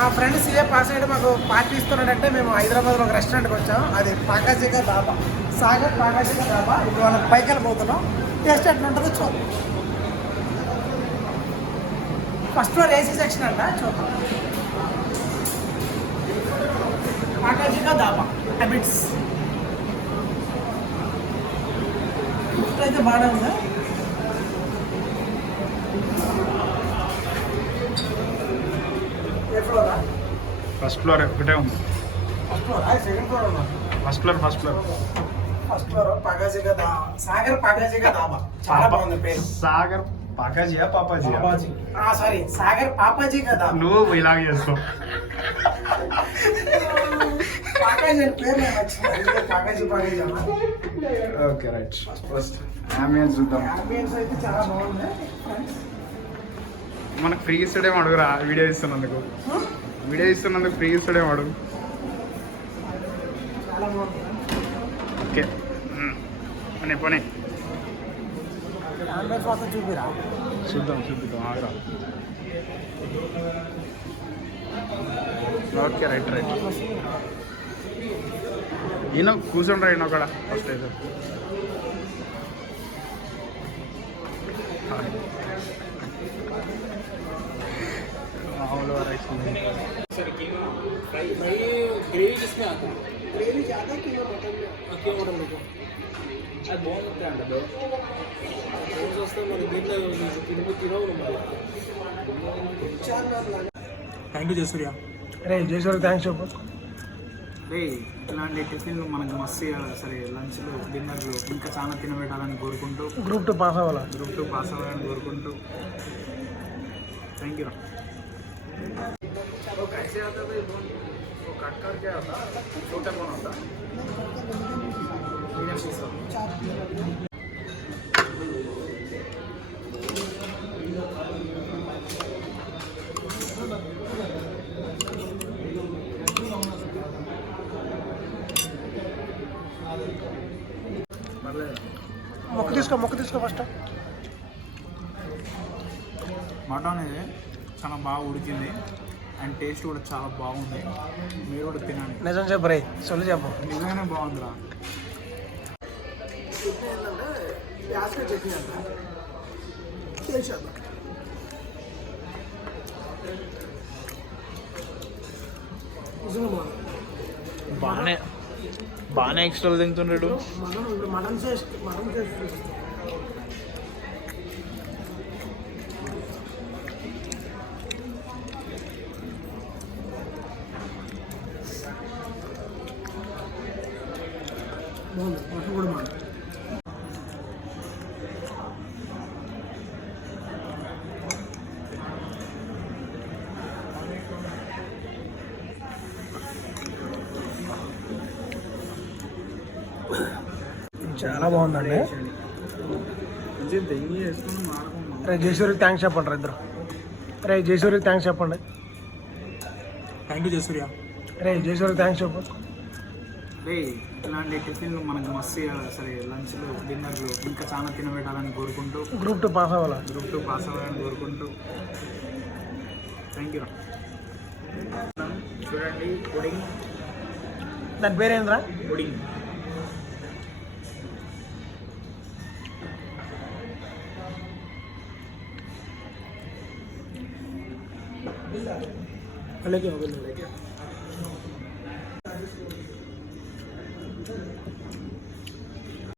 మా friend CA pass అయ్యి మాకు పార్టీ ఇస్తున్నాడంటే మేము హైదరాబాద్లో ఒక రెస్టారెంట్కి వచ్చాం. అది పాకాజీగా దాబా, సాగర్ పాకాజీగా దాబా. ఇప్పుడు మనం పైకి వెళ్ళిపోతున్నాం. టేస్ట్ ఎట్లా ఉంటుందో చూద్దాం. ఫస్ట్ ఫ్లోర్ ఏసీ సెక్షన్ అంట, చూద్దాం. పాకాజీగా దాబా హ్యాబిట్స్ అయితే బాగానే ఉందా? ఫస్ట్ ఫ్లోర్ ఒకటే ఉంది. ఫస్ట్ ఫ్లోర్ సెకండ్ ఫ్లోర్ ఉన్నా. ఫస్ట్ ఫ్లోర్ పాకాజీగా దాబా, సాగర్ పాకాజీగా దాబా. చాలా బాగుంది పేరు. సాగర్ పాకాజీయా పాపాజీయా? సారీ, సాగర్ పాపాజీగా దాబా. నువ్వు ఇలాగ చేస్తావు. పాకాజీ పేరు నాకు వచ్చింది. పాకాజీ అన్న. Okay right. ఫస్ట్ అంబియన్స్ చూద్దాం. అంబియన్స్ అయితే చాలా బాగుంది. మనకు ఫ్రీ ఇస్తాడేమో అడుగురా, వీడియో ఇస్తున్నందుకు ఫ్రీ ఇస్తాడేమో అడుగు. చాలా బాగుంది. ఓకే పోనీ ఆన్లైన్ ఫోటో చూపిరా. చూద్దాం ఆగరా. ఓకే రైట్ ఈయన కూర్చోండి ఈయన కూడా ఫస్ట్ అయితే. मामूल రైస్ सर कीमा फ्राई ग्रेवी किसमें आता है? ग्रेवी ज़्यादा कीमा मटन में. कीमा मटन में అది బాగుంటుంది అంట బ్రో. రోజు వస్తే మరి దీంట్లో తినవు మరి. Thank you Jayasuriya. రే జయసూర్య థ్యాంక్స్ చెప్పు. రే ఇలాంటి టిఫిన్లు మనకు మస్తు ఇవ్వాలి. సరే లంచ్లు డిన్నర్లు ఇంకా చాలా తినబెట్టాలని కోరుకుంటూ గ్రూప్ 2 పాస్ అవ్వాలని కోరుకుంటూ థ్యాంక్ యూ రా. वो कैसे आता है वो कट करके आता छोटा कौन आता మొక్క తీసుకో ఫస్ట్. మటన్ అనేది చాలా బాగా ఉడికింది అండ్ టేస్ట్ కూడా చాలా బాగుంది. మీరు కూడా తినండి. నిజం చెప్పు రే, సొల్లు చెప్పు. నిజంగానే బాగుందిరా. బాగానే ఎక్స్ట్రా తింటున్నాడు. మటన్ చేసి కూడా బాగుంది. చాలా బాగుందండి. రే జయసూర్యకి థ్యాంక్స్ చెప్పండి రా ఇద్దరు. Thank you Jayasurya. థ్యాంక్స్ చెప్పు. రే ఇలాంటి టిఫిన్లు మనకు మస్తు ఇవ్వాలి. సరే లంచ్లు డిన్నర్లు ఇంకా చాలా తినబెట్టాలని కోరుకుంటూ గ్రూప్ 2 పాస్ అవ్వాలని కోరుకుంటూ థ్యాంక్ యూ రా. చూడండి పుడింగ్. దాని పేరేంద్రా? పుడింగ్. అలాగే